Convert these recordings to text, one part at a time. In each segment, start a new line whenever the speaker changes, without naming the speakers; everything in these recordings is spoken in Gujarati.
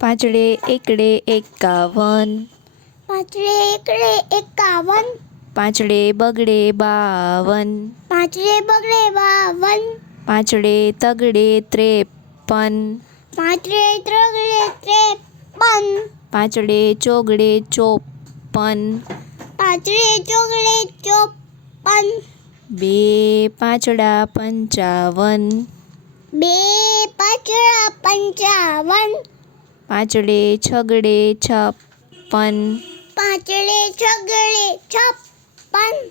પાંચડે એકડે એકાવન
પાંચડે એકડે એકાવન
પાંચડે બગડે બાવન
પાંચડે બગડે બાવન
પાંચડે તગડે ત્રેપન
પાંચડે ત્રગડે ત્રેપન
પાંચડે ચોગડે ચોપન
પાંચડે ચોગડે ચોપન
બે પાંચડા પંચાવન
બે પાંચડા પંચાવન
પાંચડે છગડે છપ્પન.
પાંચડે છગડે છપ્પન.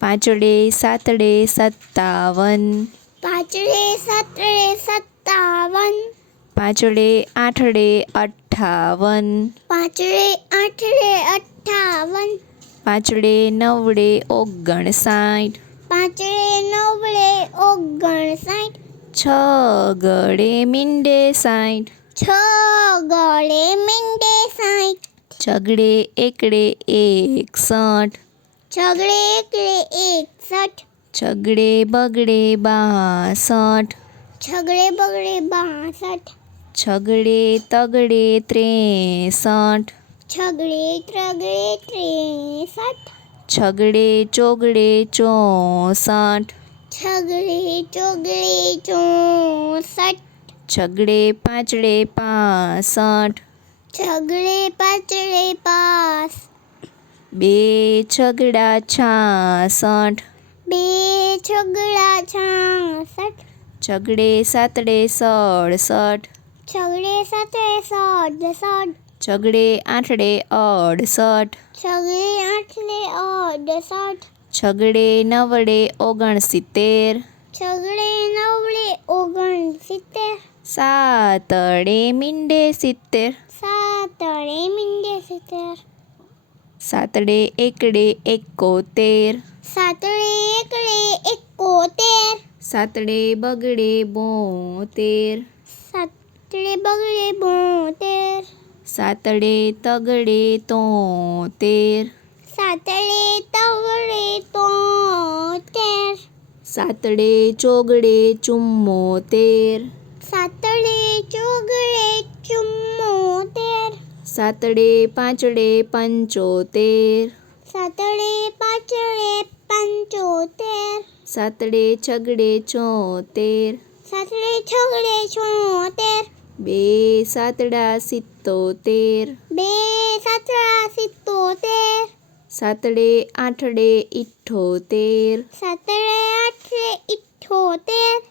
પાંચડે સાતડે સત્તાવન.
પાંચડે સાતડે સત્તાવન.
પાંચડે આઠડે અઠ્ઠાવન.
પાંચડે આઠડે અઠ્ઠાવન.
પાંચડે નવડે ઓગણસાઠ.
પાંચડે નવડે ઓગણસાઠ.
છ ગળે મીંડે સાઠ.
છ ગળે મીંડે સાઠ
છગડે એકડે એકસઠ
છગડે એકડે એકસઠ
છગડે બગડે બાસઠ
છગડે બગડે બાસઠ
છગડે તગડે ત્રેસઠ
છગડે ત્રગડે ત્રેસઠ
છગડે ચોગડે ચોસઠ
છગડે ચોગડે ચોસઠ
છગડે પાંચડે પાસઠ
છગડે પાંચડે પાસ.
બે છગડા છાસઠ.
બે છગડા છાસઠ.
છગડે સાતડે સડસઠ.
છગડે સાતે સડસઠ.
છગડે આઠડે અડસઠ.
છગડે આઠડે અડસઠ.
છગડે નવડે ઓગણસિત્તેર.
છગડે નવડે ઓગણસિત્તેર
સાતડે મીંડે સિત્તેર
સાતડે મીંડે સિત્તેર
સાતડે એકડે એકોતેર
સાતડે એકડે એકોતેર
સાતડે બગડે બોતેર
સાતડે બગડે બોતેર
સાતડે તગડે તોતેર
સાતડે તવડે
સાતડે ચોગડે ચુમ્મોતેર
સાતડે ચોગડે ચુમ્મોતેર
સાતડે પાંચડે પંચોતેર.
સાતડે પાંચડે પંચોતેર.
સાતડે છગડે ચોતેર
સાતડે છગડે ચોતેર
બે સાતડા સિત્તોતેર.
બે સાતડા સિત્તોતેર.
સાતડે આઠડે ઇઠ્ઠોતેર.
સાતડે આઠે ઇઠોતેર.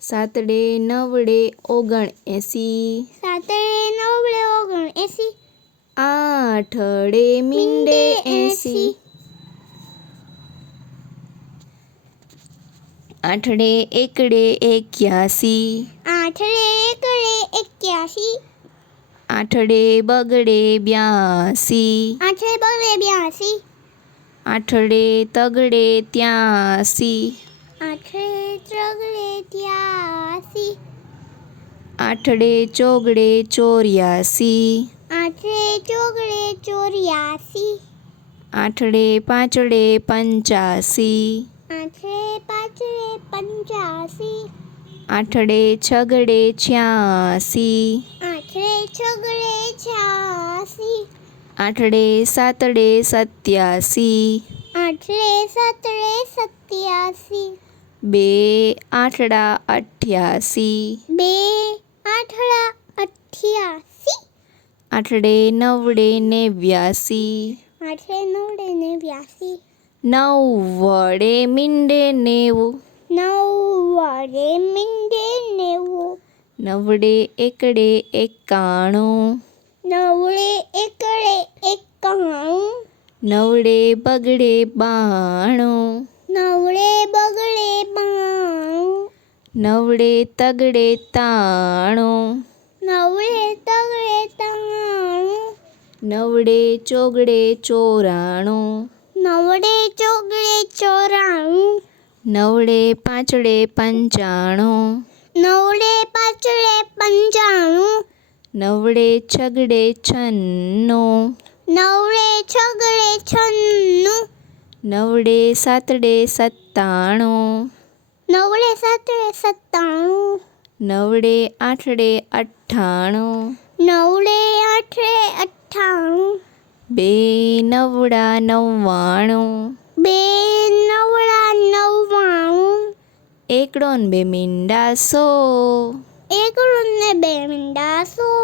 સાતડે નવડે ઓગણ એંસી
સાતડે નવડે ઓગણ એસી
આઠડે મીંડે એંસી. આઠડે એકડે એક્યાસી.
આઠડે એકડે એક્યાસી.
આઠડે બગડે બ્યાસી.
આઠડે બગડે બ્યાસી.
આઠડે તગડે ત્યાસી.
આઠડે
ચોગડે ચોર્યાસી.
આઠડે ચોગડે ચોર્યાસી.
આઠડે પાંચડે પંચાસી
આઠડે પાંચડે પંચ્યાસી.
આઠડે છગડે છ્યાસી.
આઠડે છગડે છ્યાસી.
આઠડે સાતડે સત્યાસી.
આઠડે સાતડે સત્યાસી.
બે આઠડા અઠ્યાસી.
બે આઠડા અઠ્યાસી.
આઠડે નવડે નેવ્યાસી.
આઠડે નવડે નેવ્યાસી.
નવ વડે મીંડે નેવું.
નવ વડે મીંડે નેવું.
નવડે એકડે એકાણું.
નવડે એકડે એકાણું.
નવડે બગડે બાણું.
નવડે બગડે બાણું
નવડે તગડે તાણું
નવડે તગડે તાણું
નવડે ચોગડે ચોરાણું
નવડે ચોગડે ચોરાણું
નવડે પાંચડે પંચાણું
નવડે પાછળે પંચાણું
નવડે છગડે છન્નું
નવડે છગડે છન્નું
નવડે સાતડે સત્તાણું.
નવડે સાતડે સત્તાણું.
નવડે આઠડે અઠ્ઠાણું.
નવડે આઠડે અઠ્ઠાણું.
બે નવડા નવ્વાણું.
બે નવડા નવ્વાણું. એકડો ને બે મીંડા સો.
એકડો ને બે મીંડા સો.